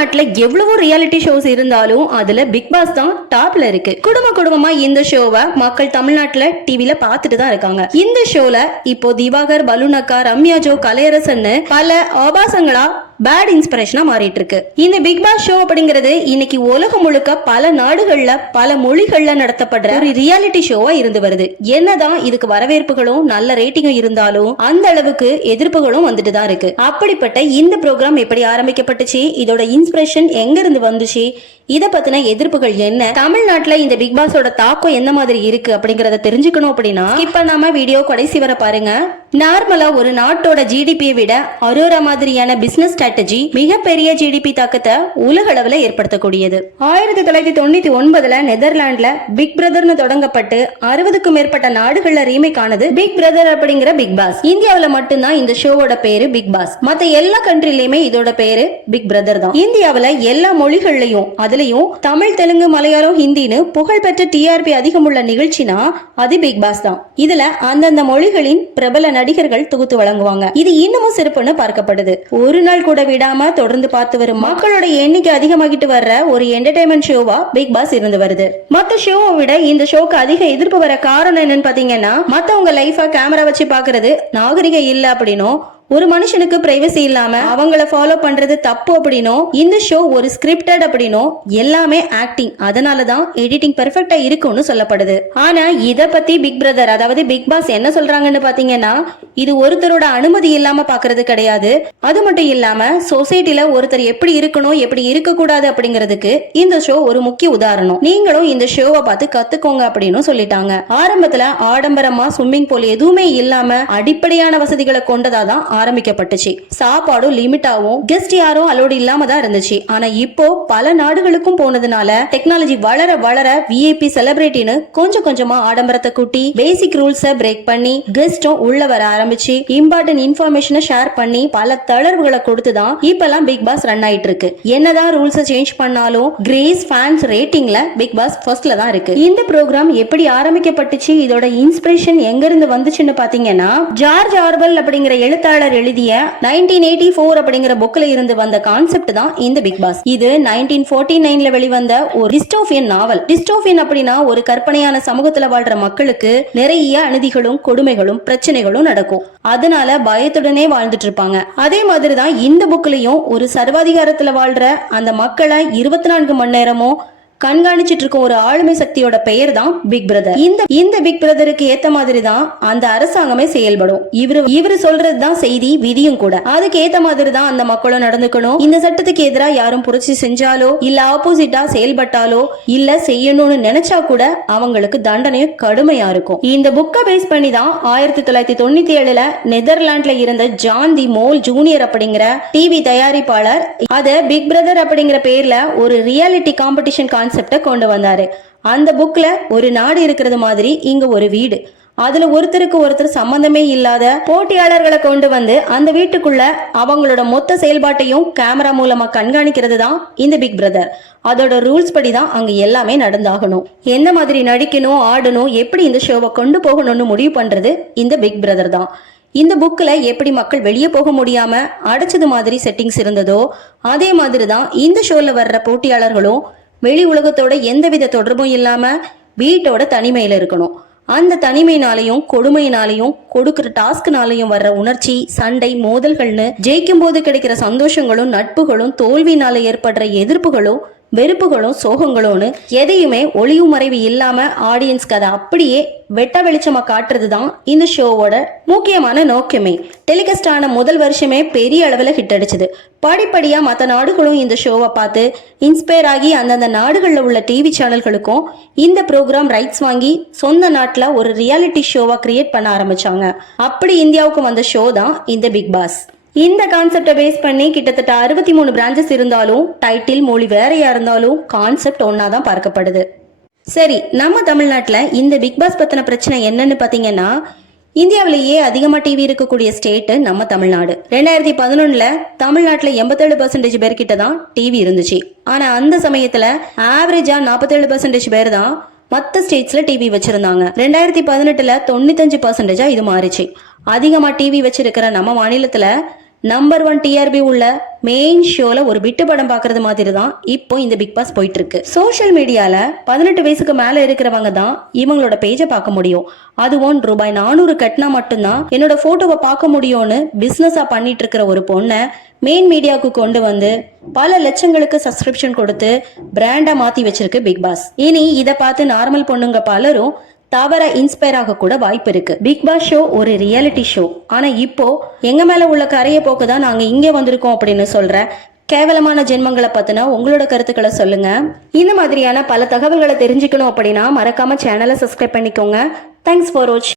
தமிழ்நாட்டுல எவ்வளவோ reality shows இருந்தாலும் அதுல பிக் பாஸ் தான் டாப்ல இருக்கு. குடும்ப குடும்பமா இந்த ஷோவை மக்கள் தமிழ்நாட்டுல டிவில பார்த்துட்டு தான் இருக்காங்க. இந்த ஷோல இப்போ திவாகர் பலுனக்கா ரம்யா ஜோ கலையரசன்னு பல ஆபாசங்களா பேட் இன்ஸ்பிரேஷனா மாறிட்டு இருக்கு இந்த பிக் பாஸ் ஷோ அப்படிங்கிறது இன்னைக்கு உலகம் முழுக்க பல நாடுகள்ல பல மொழிகள்ல நடத்தப்படுற ஒரு ரியாலிட்டி ஷோவா இருந்து வருது. என்னதான் இதுக்கு வரவேற்புகளும் நல்ல ரேட்டிங்கும் இருந்தாலும் அந்த அளவுக்கு எதிர்ப்புகளும் வந்துட்டு தான் இருக்கு. அப்படிப்பட்ட இந்த ப்ரோக்ராம் எப்படி ஆரம்பிக்கப்பட்டுச்சு? இதோட இன்ஸ்பிரேஷன் எங்க இருந்து வந்துச்சு? இத பத்தின எதிர்ப்புகள் என்ன? தமிழ்நாட்டுல இந்த பிக் பாஸோட தாக்கம் எந்த மாதிரி இருக்கு அப்படிங்கறத தெரிஞ்சுக்கணும் அப்படின்னா இப்ப நாம வீடியோ கடைசி வர பாருங்க. நார்மலா ஒரு நாட்டோட ஜிடிபியை விட அரோரா மாதிரியான பிசினஸ் ஸ்ட்ராட்டஜி மிகப்பெரிய ஜிடிபி தாக்கத்தை உலக அளவுல ஏற்படுத்தக்கூடியது. ஆயிரத்தி தொள்ளாயிரத்தி தொண்ணூத்தி ஒன்பதுல நெதர்லாண்ட்ல பிக் பிரதர்னு தொடங்கப்பட்டு அறுபதுக்கும் மேற்பட்ட நாடுகள்ல ரீமேக் ஆனது பிக் பிரதர் அப்படிங்கிற பிக் பாஸ் இந்தியாவில மட்டும்தான் இந்த ஷோவோட பேரு பிக் பாஸ் மத்த எல்லா கண்ட்ரிலயுமே இதோட பேரு பிக் பிரதர் தான். இந்தியாவில எல்லா மொழிகள்லயும் அதுலயும் தமிழ் தெலுங்கு மலையாளம் ஹிந்தின்னு புகழ்பெற்ற டிஆர்பி அதிகம் உள்ள நிகழ்ச்சினா அது பிக் பாஸ் தான். இதுல அந்தந்த மொழிகளின் பிரபல நடிகர்கள் தொகுத்து வழங்குவாங்க. இது இன்னமும் சிறப்புன்னு பார்க்கப்படுது. ஒரு நாள் கூட விடாம தொடர்ந்து பார்த்து வரும் மக்களோட எண்ணிக்கை அதிகமாகிட்டு வர்ற ஒரு என்டர்டைன்மெண்ட் ஷோவா பிக் பாஸ் இருந்து வருது. மத்த ஷோவை விட இந்த ஷோக்கு அதிக எதிர்ப்பு வர காரணம் என்னன்னு பாத்தீங்கன்னா மத்தவங்க லைஃபா கேமரா வச்சு பாக்குறது நாகரிகம் இல்ல அப்படின்னும் ஒரு மனுஷனுக்கு பிரைவசி இல்லாம அவங்கள ஃபாலோ பண்றது தப்பு அப்படின்னோ இந்த ஷோ ஒரு ஸ்கிரிப்டட் அப்படின்னோ எல்லாமே ஆக்டிங் அதனால தான் எடிட்டிங் பெர்ஃபெக்டா இருக்கும்னு சொல்லப்படுது. ஆனா இத பத்தி பிக் பிரதர் அதாவது பிக் பாஸ் என்ன சொல்றாங்கன்னு பாத்தீங்கன்னா இது ஒருத்தரோட அனுமதி இல்லாம பாக்குறது கிடையாது. அது மட்டும் இல்லாம சொசைட்டில ஒருத்தர் எப்படி இருக்கணும் எப்படி இருக்க கூடாது அப்படிங்கிறதுக்கு இந்த ஷோ ஒரு முக்கிய உதாரணம். நீங்களும் இந்த ஷோவை பார்த்து கத்துக்கோங்க அப்படின்னு சொல்லிட்டாங்க. ஆரம்பத்துல ஆடம்பரமா ஸ்விம்மிங் பூல் எதுவுமே இல்லாம அடிப்படையான வசதிகளை கொண்டதா தான் ஆரம்பிக்கப்பட்டுச்சு. சாப்பாடும் லிமிட்டாவும் கெஸ்ட் யாரும் அலோடு இல்லாம தான் இருந்துச்சு. ஆனா இப்போ பல நாடுகளுக்கும் போனதுனால டெக்னாலஜி வளர வளர விஐபி செலிபிரிட்டின்னு கொஞ்சம் கொஞ்சமா ஆடம்பரத்தை கூட்டி பேசிக் ரூல்ஸ பிரேக் பண்ணி கெஸ்டும் உள்ள வர ஆரம்பிச்சு இம்பார்ட்டன்ட் இன்ஃபர்மேஷனை ஷேர் பண்ணி பல தளர்வுகளை கொடுத்து தான் இப்பெல்லாம் பிக் பாஸ் ரன் ஆயிட்டு இருக்கு என்னதான் ரூல்ஸை சேஞ்ச் பண்ணாலும் கிரேஸ் ஃபேன்ஸ் ரேட்டிங்ல பிக் பாஸ் ஃபர்ஸ்ட்ல தான் இருக்கு. இந்த ப்ரோக்ராம் எப்படி ஆரம்பிக்கப்பட்டுச்சு? இதோட இன்ஸ்பிரேஷன் எங்க இருந்து வந்துச்சுன்னு பாத்தீங்கன்னா ஜார்ஜ் ஆர்வல் அப்படிங்கிற எழுத்தாளர் எழுதிய நைன்டீன் எயிட்டி ஃபோர் அப்படிங்கிற புக்ல இருந்து வந்த கான்செப்ட் தான் இந்த பிக் பாஸ். இது நைன்டீன் ஃபோர்ட்டி நைன்ல வெளிவந்த ஒரு டிஸ்டோபியன் நாவல். டிஸ்டோபியன் அப்படின்னா ஒரு கற்பனையான சமூகத்துல வாழ்ற மக்களுக்கு நிறைய அநீதிகளும் கொடுமைகளும் பிரச்சனைகளும் நடக்கும். அதனால பயத்துடனே வாழ்ந்துட்டு இருப்பாங்க. அதே மாதிரி தான் இந்த புக்லயும் ஒரு சர்வாதிகாரத்துல வாழ்ற அந்த மக்களை இருபத்தி நான்கு மணி நேரமும் கண்காணிச்சிட்டு இருக்க ஒரு ஆளுமை சக்தியோட பெயர் தான் பிக் பிரதர் இந்த இந்த பிக் பிரதருக்கு ஏத்த மாதிரி தான் அந்த அரசாங்கமே செயல்படும். இவரு இவரு சொல்றது தான் செய்தி விதியும் கூட. அதுக்கு ஏத்த மாதிரி தான் அந்த மக்களும் நடந்துக்கணும். இந்த சட்டத்துக்கு எதிராக யாரும் புரட்சி செஞ்சாலோ இல்ல ஆப்போசிட்டா செயல்பட்டாலோ இல்ல செய்யணும்னு நினைச்சா கூட அவங்களுக்கு தண்டனையும் கடுமையா இருக்கும். இந்த புக்கை பேஸ் பண்ணி தான் ஆயிரத்தி தொள்ளாயிரத்தி தொண்ணூத்தி ஏழுல நெதர்லாண்ட்ல இருந்த ஜான் தி மோல் ஜூனியர் அப்படிங்கிற டிவி தயாரிப்பாளர் அத பிக் பிரதர் அப்படிங்கிற பேர்ல ஒரு ரியாலிட்டி காம்படிஷன் கான்செப்டை கொண்டு வந்தாரு. அந்த புக்ல ஒரு நாடு இருக்கிறது மாதிரி இங்க ஒரு வீடு. அதுல ஒருத்தருக்கு ஒருத்தர் சம்பந்தமே இல்லாத போட்டியாளர்களை கொண்டு வந்து அந்த வீட்டுக்குள்ள அவங்களோட மொத்த செயல்பாட்டையும் கேமரா மூலமா கண்காணிக்கிறது தான் இந்த பிக் பிரதர் அதோட ரூல்ஸ் படி தான் அங்க எல்லாமே நடந்தாகணும். எந்த மாதிரி நடிக்கணும் ஆடணும் எப்படி இந்த ஷோவை கொண்டு போகணும்னு முடிவு பண்றது இந்த பிக் பிரதர் தான். இந்த புக்கில் எப்படி மக்கள் வெளியே போக முடியாமல் அடைச்சது மாதிரி செட்டிங்ஸ் இருந்ததோ அதே மாதிரி தான் இந்த ஷோவில் வர்ற போட்டியாளர்களும் வெளி உலகத்தோட எந்தவித தொடர்பும் இல்லாம வீட்டோட தனிமையில இருக்கணும். அந்த தனிமையினாலையும் கொடுமையினாலையும் கொடுக்கிற டாஸ்க்னாலையும் வர்ற உணர்ச்சி சண்டை மோதல்கள்னு ஜெயிக்கும் போது கிடைக்கிற சந்தோஷங்களும் நட்புகளும் தோல்வினால ஏற்படுற எதிர்ப்புகளும் வெறுப்புகளும் சோகங்களும்னு எதையுமே ஒளிவு மறைவு இல்லாம ஆடியன்ஸ்க்கு அதை அப்படியே வெட்ட வெளிச்சமா காட்டுறது தான் இந்த ஷோவோட முக்கியமான நோக்கமே. டெலிகாஸ்ட் ஆன முதல் வருஷமே பெரிய அளவில் ஹிட் அடிச்சது. படிப்படியா மற்ற நாடுகளும் இந்த ஷோவை பார்த்து இன்ஸ்பயர் ஆகி அந்தந்த நாடுகளில் உள்ள டிவி சேனல்களுக்கும் இந்த ப்ரோக்ராம் ரைட்ஸ் வாங்கி சொந்த நாட்டில் ஒரு ரியாலிட்டி ஷோவா கிரியேட் பண்ண ஆரம்பிச்சாங்க. அப்படி இந்தியாவுக்கு வந்த ஷோ தான் இந்த பிக் பாஸ் இந்த கான்செப்டை பேஸ் பண்ணி கிட்டத்தட்ட அறுபத்தி மூணு பிரான்ச்சஸ் இருந்தாலும் டைட்டில் மொழி வேறையா இருந்தாலும் கான்செப்ட் ஒன்னா தான் பார்க்கப்படுது. சரி நம்ம தமிழ்நாட்டில் இந்த பிக் பாஸ் பத்தின பிரச்சனை என்னன்னு பார்த்தீங்கன்னா இந்தியாவிலேயே அதிகமாக டிவி இருக்கக்கூடிய ஸ்டேட்டு நம்ம தமிழ்நாடு. ரெண்டாயிரத்தி பதினொன்னுல தமிழ்நாட்டில் எண்பத்தேழு பர்சன்டேஜ் பேர்கிட்ட தான் டிவி இருந்துச்சு. ஆனால் அந்த சமயத்தில் ஆவரேஜா நாற்பத்தேழு பர்சன்டேஜ் பேர் தான் மற்ற ஸ்டேட்ஸ்ல டிவி வச்சிருந்தாங்க. ரெண்டாயிரத்தி பதினெட்டுல தொண்ணூத்தஞ்சு பர்சன்டேஜா இது மாறிச்சு. அதிகமாக டிவி வச்சிருக்கிற நம்ம மாநிலத்தில் நம்பர் ஒன் டிஆர்பி உள்ள மெயின் ஷோல ஒரு விட்டு படம் பாக்குறது மாதிரி தான் இப்போ இந்த பிக் பாஸ் போயிட்டு இருக்கு சோஷியல் மீடியால பதினெட்டு வயசுக்கு மேல இருக்கிறவங்க தான் இவங்களோட பேஜை பார்க்க முடியும். அதுவும் ரூபாய் நானூறு கட்டினா மட்டும்தான் என்னோட போட்டோவை பார்க்க முடியும்னு பிசினஸா பண்ணிட்டு இருக்கிற ஒரு பொண்ணை மெயின் மீடியாவுக்கு கொண்டு வந்து பல லட்சங்களுக்கு சப்ஸ்கிரிப்ஷன் கொடுத்து பிராண்டா மாத்தி வச்சிருக்கு பிக் பாஸ் இனி இதை பார்த்து நார்மல் பொண்ணுங்க பலரும் தவற இன்ஸ்பயர் ஆக கூட வாய்ப்பு இருக்கு. பிக் பாஸ் ஷோ ஒரு ரியாலிட்டி ஷோ ஆனா இப்போ எங்க மேல உள்ள கரைய போக்கு தான் நாங்க இங்கே வந்திருக்கோம் அப்படின்னு சொல்ற கேவலமான ஜென்மங்களை பத்தினா உங்களோட கருத்துக்களை சொல்லுங்க. இந்த மாதிரியான பல தகவல்களை தெரிஞ்சுக்கணும் அப்படின்னா மறக்காம சேனலை சப்ஸ்கிரைப் பண்ணிக்கோங்க. Thanks for watch